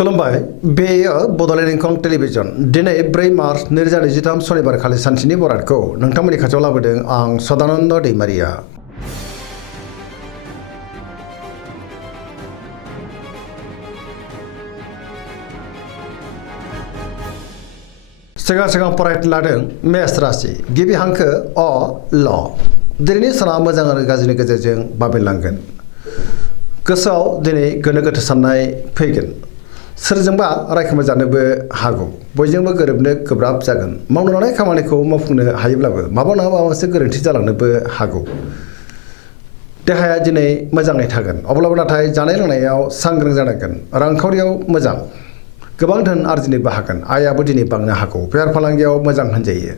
खुलुमबाय बेयो बड'लेण्ड इंखं टेलिभिजन दिनै 4 मार्च 2023 सनिबार खालि सानसेनि बरादखौ नोंथांमोननि खाथियाव लाबोदों आं सदानन्द दैमारिया। सिगां फरायनो लादों मेष राशि गिबि हांखो अ ल दिनैनि साना मोजां आरो गाज्रिनि गेजेरजों बाबेनलांगोन। गोसोआव दिनै गोनो गोथो साननाय फैगोन। सोरजोंबा रायखोमा जानोबो हागौ। बयजोंबो गोरोबनो गोब्राब जागोन। मावनो लानाय खामानिखौ मावफुंनो हायोब्लाबो माबा नङा माबा मोनसे गोरोन्थि जालांनोबो हागौ। देहाया दिनै मोजाङै थागोन। अब्लाबो नाथाय जानाय लोंनायाव सांग्रां जानांगोन। रांखावरियाव मोजां। गोबां धोन आरजिनोबो हागोन। आयाबो दिनै बांनो हागौ। बेफार फालांगियाव मोजां होनजायो।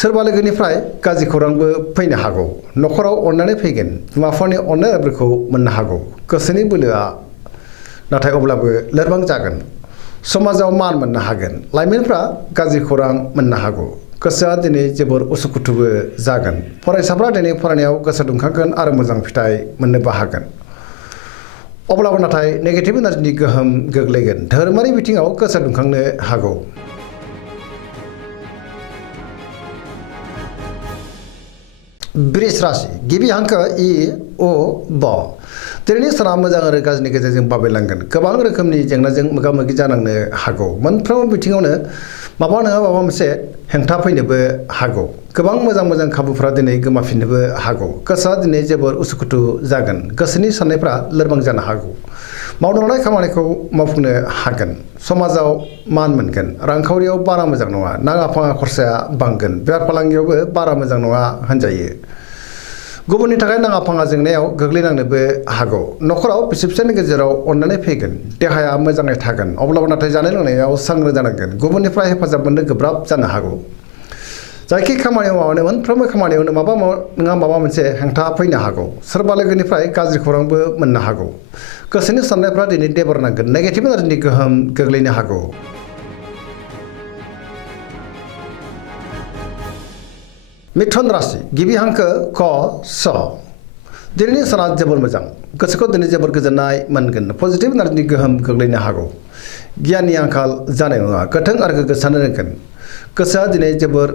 सोरबा लोगोनिफ्राय गाज्रि खौरांबो फैनो हागौ। न'खराव अननानै फैगोन। बिमा बिफानि अननाय आबोरखौ मोननो हागौ। गोसोनि बोलोआ नाथाय अब्लाबो लोरबां जागोन। समाजाव मान मोननो हागोन। लाइमोनफ्रा गाज्रि खौरां मोननो हागौ। गोसोआ दिनै जोबोर उसुखुथुबो जागोन। फरायसाफ्रा दिनै फरायनायाव गोसो दुंखांगोन आरो मोजां फिथाइ मोननोबो हागोन। अब्लाबो नाथाय नेगेटिभ एनार्जिनि गोहोम गोग्लैगोन। धोरोमारि बिथिङाव गोसो दुंखांनो हागौ। वृष राशि गिबि हांखो इ अ ब दिनैनि साना मोजां आरो गाज्रिनि गेजेरजों बाबेनलांगोन। गोबां रोखोमनि जेंनाजों मोगा मोगि जानांनो हागौ। मोनफ्रोमबो बिथिङावनो माबा नङा माबा मोनसे हेंथा फैनोबो हागौ। गोबां मोजां खाबुफोरा दिनै गोमाफिननोबो हागौ। गोसोआ दिनै जोबोर उसुखुथु जागोन। गोसोनि साननायफ्रा लोरबां जानो हागौ। मावनो लानाय खामानिखौ मावफुंनो हागोन। समाजाव मान मोनगोन। रांखावरियाव बारा मोजां नङा। नाङा फाङा खरसाया बांगोन। बेफार फालांगियावबो बारा मोजां नङा होनजायो। गुबुननि थाखाय नाङा फाङा जेंनायाव गोग्लैनांनोबो हागौ। न'खराव बिसि फिसायनि गेजेराव अननानै फैगोन। देहाया मोजाङै थागोन। अब्लाबो नाथाय जानाय लोंनायाव सांग्रां जानांगोन। गुबुननिफ्राय हेफाजाब मोननो गोब्राब जानो हागौ। जायखि खामानियाव मावनो मोनफ्रोमबो खामानियावनो माबा नङा माबा मोनसे हेंथा फैनो हागौ। सोरबा लोगोनिफ्राय गाज्रि खौरांबो मोननो हागौ। गोसोनि साननायफ्रा दिनै देबर नांगोन। नेगेटिभ एनार्जिनि गोहोम गोग्लैनो हागौ। मिथुन राशि गिबि हांखो क स दिनैनि साना जोबोर मोजां। गोसोखौ दिनै जोबोर गोजोननाय मोनगोन। पजिटिभ एनार्जिनि गोहोम गोग्लैनो हागौ। गियाननि आंखाल जानाय नङा। गोथों आरो गोग्गो साननो रोंगोन। गोसोआ दिनै जोबोर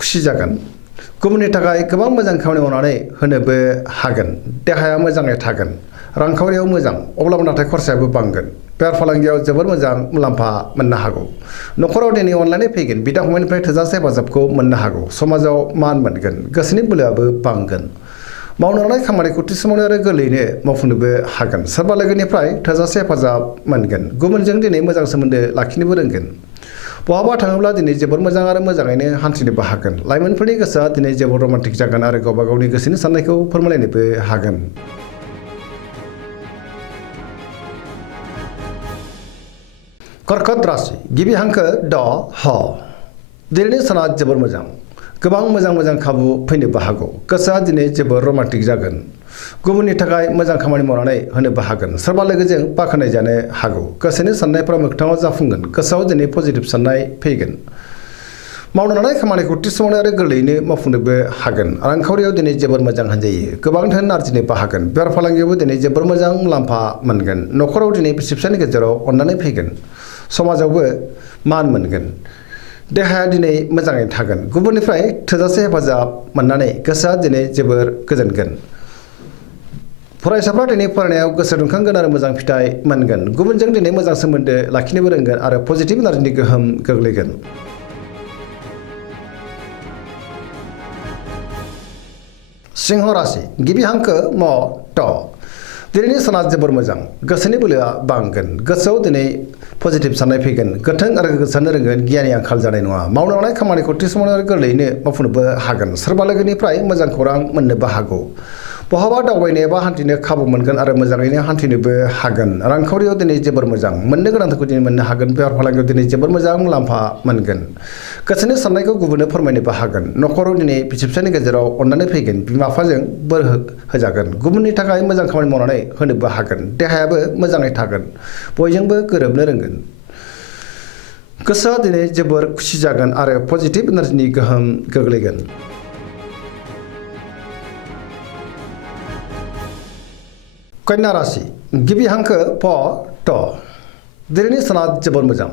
खुसि जागोन। गुबुननि थाखाय गोबां मोजां खामानि मावनानै होनोबो हागोन। देहाया मोजाङै थागोन। रांखावरियाव मोजां। अब्लाबो नाथाय खरसायाबो बांगोन। बेफार फालांगियाव जोबोर मोजां मुलाम्फा मोननो हागौ। न'खराव दिनै अनलायनाय फैगोन। बिदा फंबायनिफ्राय थोजासे हेफाजाबखौ मोननो हागौ। समाजाव मान मोनगोन। गोसोनि बोलोआबो बांगोन। मावनो लानाय खामानिखौ थि समावनो आरो गोरलैयैनो मावफुंनोबो हागोन। सोरबा लोगोनिफ्राय थोजासे हेफाजाब मोनगोन। गुबुनजों दिनै मोजां सोमोन्दो लाखिनोबो रोंगोन। बहाबा थाङोब्ला दिनै जोबोर मोजां आरो मोजाङैनो हान्थिनोबो हागोन। लाइमोनफोरनि गोसोआ दिनै जोबोर रमान्टिक जागोन आरो गावबा गावनि गोसोनि साननायखौ फोरमायलायनोबो हागोन। कर्कट राशि गिबि हांखो ड ह दिनैनि साना जोबोर मोजां। गोबां मोजां खाबु फैनोबो हागौ। गोसोआ दिनै जोबोर रमान्टिक जागोन। गुबुननि थाखाय मोजां खामानि मावनानै होनोबो हागोन। सोरबा लोगोजों बाख्नाय जानो हागौ। गोसोनि साननायफोरा मोगथाङाव जाफुंगोन। गोसोआव दिनै पजिटिभ साननाय फैगोन। मावनो लानाय खामानिखौ थि समावनो आरो गोरलैयैनो मावफुंनोबो हागोन। रांखावरियाव दिनै जोबोर मोजां होनजायो। गोबां धोन आरजिनोबो हागोन। बेफार फालांगियावबो दिनै जोबोर मोजां मुलाम्फा मोनगोन। न'खराव दिनै बिसि फिसायनि गेजेराव अननानै फैगोन। समाजावबो मान मोनगोन। देहाया दिनै मोजाङै थागोन। गुबुननिफ्राय थोजासे हेफाजाब मोननानै गोसोआ दिनै जोबोर गोजोनगोन। फरायसाफ्रा दिनै फरायनायाव गोसो दुंखांगोन आरो मोजां फिथाइ मोनगोन। गुबुनजों दिनै मोजां सोमोन्दो लाखिनोबो रोंगोन आरो पजिटिभ एनार्जिनि गोहोम गोग्लैगोन। सिंह राशि गिबि हांखो म ट दिनैनि साना जोबोर मोजां। गोसोनि बोलोआ बांगोन। गोसोआव दिनै पजिटिभ साननाय फैगोन। गोथों आरो गोग्गो साननो रोंगोन। गियाननि आंखाल जानाय नङा। मावनो लानाय खामानिखौ थि समावनो आरो गोरलैयैनो मावफुंनोबो हागोन। सोरबा लोगोनिफ्राय मोजां खौरां मोननोबो हागौ। बहाबा दावबायनो एबा हान्थिनो खाबु मोनगोन आरो मोजाङैनो हान्थिनोबो हागोन। रांखावरियाव दिनै जोबोर मोजां। मोननो गोनांखौ दिनै मोननो हागोन। बेफार फालांगियाव दिनै जोबोर मोजां मुलाम्फा मोनगोन। गोसोनि साननायखौ गुबुननो फोरमायनोबो हागोन। न'खराव दिनै बिसि फिसायनि गेजेराव अननानै फैगोन। बिमा बिफाजों बोर होजागोन। गुबुननि थाखाय मोजां खामानि मावनानै होनोबो हागोन। देहायाबो मोजाङै थागोन। बयजोंबो गोरोबनो रोंगोन। गोसोआ दिनै जोबोर खुसि जागोन आरो पजिटिभ एनार्जिनि गोहोम गोग्लैगोन। कन्या राशि गिबि हांखो प ट दिनैनि साना जोबोर मोजां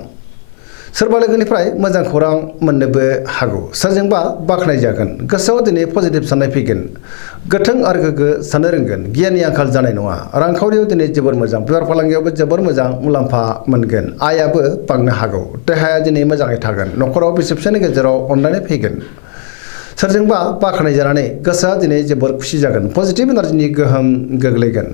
सोरबा लोगोनिफ्राय मोजां खौरां मोननोबो हागौ सोरजोंबा बाख्नाय जागोन गोसोआव दिनै पजिटिभ साननाय फैगोन गोथों आरो गोग्गो साननो रोंगोन गियाननि आंखाल जानाय नङा रांखावरियाव दिनै जोबोर मोजां बेफार फालांगियावबो जोबोर मोजां मुलाम्फा मोनगोन आयाबो बांनो हागौ देहाया दिनै मोजाङै थागोन न'खराव बिसि फिसायनि गेजेराव अनलायनाय फैगोन सोरजोंबा बाख्नाय जानानै गोसोआ दिनै जोबोर खुसि जागोन पजिटिभ एनार्जिनि गोहोम गोग्लैगोन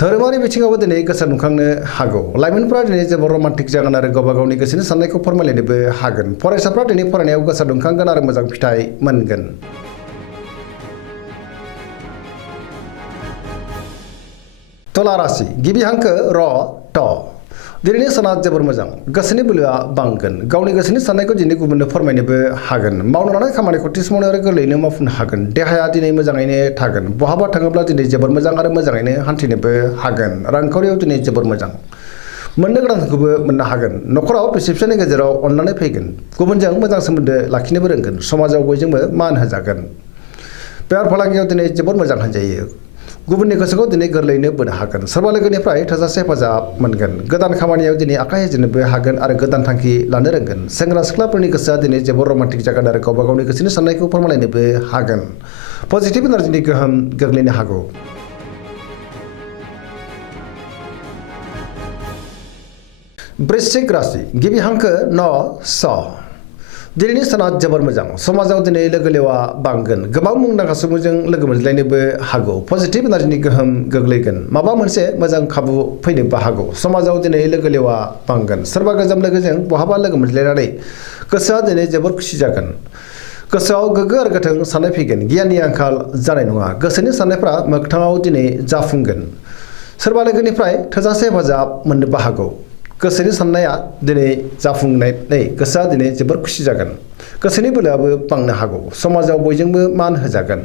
धोरोमारि बिथिङावबो दिनै गोसो दुंखांनो हागौ लाइमोनफोरा दिनै जोबोर रमान्टिक जागोन आरो गावबा गावनि गोसोनि साननायखौ फोरमायलायनोबो हागोन फरायसाफ्रा दिनै फरायनायाव गोसो दुंखांगोन आरो मोजां फिथाइ मोनगोन तुला राशि गिबि हांखो र ट दिनैनि साना जोबोर मोजां गोसोनि बोलोआ बांगोन गावनि गोसोनि साननायखौ दिनै गुबुननो फोरमायनोबो हागोन मावनो लानाय खामानिखौ थि समावनो आरो गोरलैयैनो मावफुंनो हागोन देहाया दिनै मोजाङैनो थागोन बहाबा थाङोब्ला दिनै जोबोर मोजां आरो मोजाङैनो हान्थिनोबो हागोन रांखावरियाव दिनै जोबोर मोजां मोननो गोनांखौबो मोननो हागोन न'खराव बिसि फिसायनि गेजेराव अनलायनाय फैगोन गुबुनजों मोजां सोमोन्दो लाखिनोबो रोंगोन समाजाव बयजोंबो मान होजागोन बेफार फालांगियाव दिनै जोबोर मोजां होनजायो गुबुननि गोसोखौ दिनै गोरलैयैनो बोनो हागोन सोरबा लोगोनिफ्राय थोजासे हेफाजाब मोनगोन गोदान खामानियाव दिनै आखाइ होजेननोबो हागोन आरो गोदान थांखि लानो रोंगोन सेंग्रा सिख्लाफोरनि गोसोआ दिनै जोबोर रमान्टिक जागोन आरो गावबा गावनि गोसोनि साननायखौ फोरमायलायनोबो हागोन पजिटिभ एनार्जिनि गोहोम गोग्लैनो हागौ वृश्चिक राशि गिबि हांखो न स दिनैनि साना जोबोर मोजां समाजाव दिनै लोगो लेवा बांगोन गोबां मुंदांखा सुबुंजों लोगो मोनज्लायनोबो हागौ पजिटिभ एनार्जिनि गोहोम गोग्लैगोन माबा मोनसे मोजां खाबु फैनोबो हागौ समाजाव दिनै लोगो लेवा बांगोन सोरबा गोजाम लोगोजों बहाबा लोगो मोनज्लायनानै गोसोआ दिनै जोबोर खुसि जागोन गोसोआव गोग्गो आरो गोथों साननाय फैगोन गियाननि आंखाल जानाय नङा गोसोनि साननायफ्रा मोगथाङाव दिनै जाफुंगोन सोरबा लोगोनिफ्राय थोजासे हेफाजाब मोननोबो हागौ गोसोनि साननाया दिनै जाफुंनानै गोसोआ दिनै जोबोर खुसि जागोन गोसोनि बोलोआबो बांनो हागौ समाजाव बयजोंबो मान होजागोन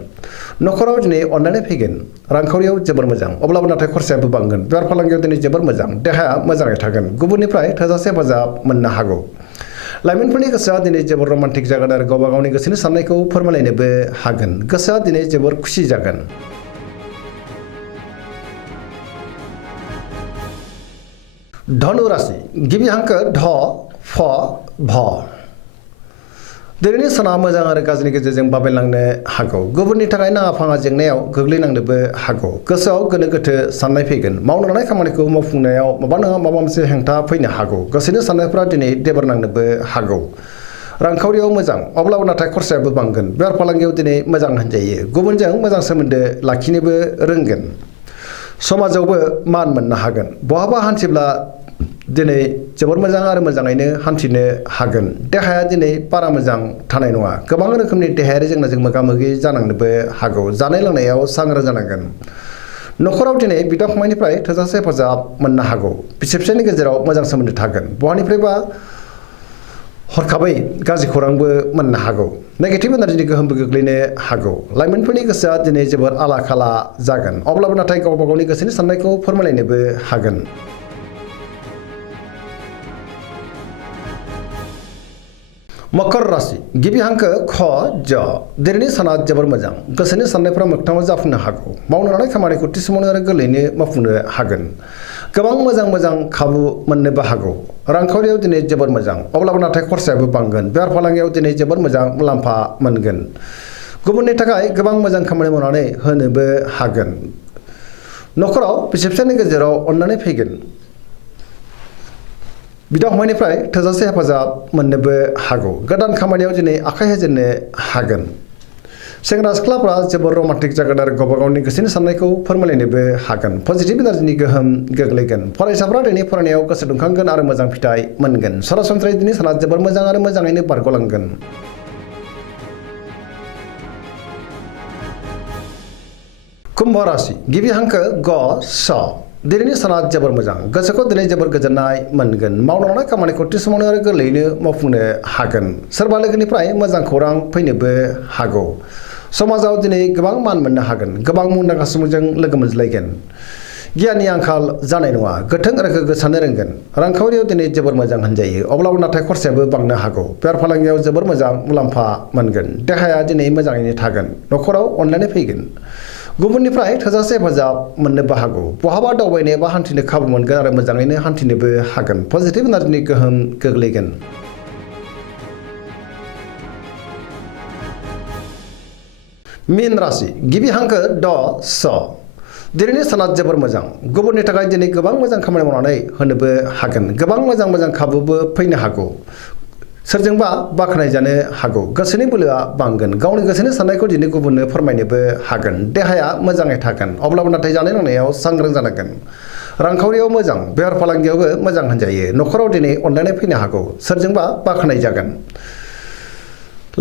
न'खराव दिनै अनलायनाय फैगोन रांखावरियाव जोबोर मोजां अब्लाबो नाथाय खरसायाबो बांगोन बेफार फालांगियाव दिनै जोबोर मोजां देहाया मोजाङै थागोन गुबुननिफ्राय थोजासे हेफाजाब मोननो हागौ लाइमोनफोरनि गोसोआ दिनै जोबोर रमान्टिक जागोन आरो गावबा गावनि गोसोनि साननायखौ फोरमायलायनोबो हागोन गोसोआ दिनै जोबोर खुसि जागोन धनु राशि गिबि हांखो ध फ भ दिनैनि साना मोजां आरो गाज्रिनि गेजेरजों बाबेनलांनो हागौ गुबुननि थाखाय नाङा फाङा जेंनायाव गोग्लैनांनोबो हागौ गोसोआव गोनो गोथो साननाय फैगोन मावनो लानाय खामानिखौ मावफुंनायाव माबा नङा माबा मोनसे हेंथा फैनो हागौ गोसोनि साननायफ्रा दिनै देबार नांनोबो हागौ रांखावरियाव मोजां अब्लाबो नाथाय खरसायाबो बांगोन बेफार फालांगियाव दिनै मोजां होनजायो गुबुनजों मोजां सोमोन्दो लाखिनोबो रोंगोन समाजावबो मान मोननो हागोन बहाबा हान्थिब्ला दिनै जोबोर मोजां आरो मोजाङैनो हान्थिनो हागोन देहाया दिनै बारा मोजां थानाय नङा गोबां रोखोमनि देहायारि जेंनाजों मोगा मोगि जानांनोबो हागौ जानाय लोंनायाव सांग्रां जानांगोन न'खराव दिनै बिदा फंबायनिफ्राय थोजासे हेफाजाब मोननो हागौ बिसि फिसायनि गेजेराव मोजां सोमोन्दो थागोन बहानिफ्रायबा हरखाबै गाज्रि खौरांबो मोननो हागौ नेगेटिभ एनार्जिनि गोहोमबो गोग्लैनो हागौ लाइमोनफोरनि गोसोआ दिनै जोबोर आला खाला जागोन अब्लाबो नाथाय गावबा गावनि गोसोनि साननायखौ फोरमायलायनोबो हागोन मकर राशि गिबि हांखो ख ज दिनैनि साना जोबोर मोजां गोसोनि साननायफ्रा मोगथाङाव जाफुंनो हागौ मावनो लानाय खामानिखौ थि समावनो आरो गोरलैयैनो मावफुंनो हागोन गोबां मोजां खाबु मोननोबो हागौ रांखावरियाव दिनै जोबोर मोजां अब्लाबो नाथाय खरसायाबो बांगोन बेफार फालांगियाव दिनै जोबोर मोजां मुलाम्फा मोनगोन गुबुननि थाखाय गोबां मोजां खामानि मावनानै होनोबो हागोन न'खराव बिसि फिसायनि गेजेराव अननानै फैगोन बिदा फंबायनिफ्राय थोजासे हेफाजाब मोननोबो हागौ गोदान खामानियाव दिनै आखाइ होजेननो हागोन सेंग्रा सिख्लाफ्रा जोबोर रमान्टिक जागोन आरो गावबा गावनि गोसोनि साननायखौ फोरमायलायनोबो हागोन पजिटिभ एनार्जिनि गोहोम गोग्लैगोन फरायसाफ्रा दिनै फरायनायाव गोसो दुंखांगोन आरो मोजां फिथाइ मोनगोन सरासनस्रायै दिनै साना जोबोर मोजां आरो मोजाङैनो बारग'लांगोन कुम्भ राशि गिबि हांखो ग स दिनैनि साना जोबोर मोजां गोसोखौ दिनै जोबोर गोजोननाय मोनगोन मावनो लानाय खामानिखौ थि समावनो आरो गोरलैयैनो मावफुंनो हागोन सोरबा लोगोनिफ्राय मोजां खौरां फैनोबो हागौ समाजाव दिनै गोबां मान मोननो हागोन गोबां मुंदांखा सुबुंजों लोगो मोनज्लायगोन गियाननि आंखाल जानाय नङा गोथों आरो गोग्गो साननो रोंगोन रांखावरियाव दिनै जोबोर मोजां होनजायो अब्लाबो नाथाय खरसायाबो बांनो हागौ बेफार फालांगियाव जोबोर मोजां मुलाम्फा मोनगोन देहाया दिनै मोजाङैनो थागोन न'खराव अनलायनाय फैगोन गुबुननिफ्राय थोजासे हेफाजाब मोननोबो हागौ बहाबा दावबायनो एबा हान्थिनो खाबु मोनगोन आरो मोजाङैनो हान्थिनोबो हागोन पजिटिभ एनार्जिनि गोहोम गोग्लैगोन मीन राशि गिबि हांखो ड स दिनैनि साना जोबोर मोजां गुबुननि थाखाय दिनै गोबां मोजां खामानि मावनानै होनोबो हागोन गोबां मोजां खाबुबो फैनो हागौ सोरजोंबा बाख्नाय जानो हागौ गोसोनि बोलोआ बांगोन गावनि गोसोनि साननायखौ दिनै गुबुननो फोरमायनोबो हागोन देहाया मोजाङै थागोन अब्लाबो नाथाय जानाय लोंनायाव सांग्रां जानांगोन रांखावरियाव मोजां बेफार फालांगियावबो मोजां होनजायो न'खराव दिनै अनलायनाय फैनो हागौ सोरजोंबा बाख्नाय जागोन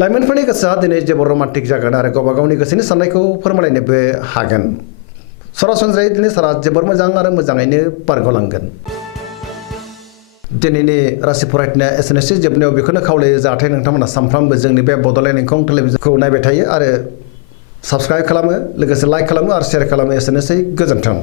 लाइमोनफोरनि गोसोआ दिनै जोबोर रमान्टिक जागोन आरो गावबा गावनि गोसोनि साननायखौ फोरमायलायनोबो हागोन सरासनस्रायै दिनै साना जोबोर मोजां आरो मोजाङैनो बारग'लांगोन दिनैनि राशि फरायथिनाया एसेनोसै जोबनायाव बेखौनो खावलायो जाहाथे नोंथांमोना सानफ्रामबो जोंनि बे बड'लेण्ड इंखं टेलिभिजनखौ नायबाय थायो आरो साबस्क्राइब खालामो लोगोसे लाइक खालामो आरो शेयार खालामो एसेनोसै गोजोन्थों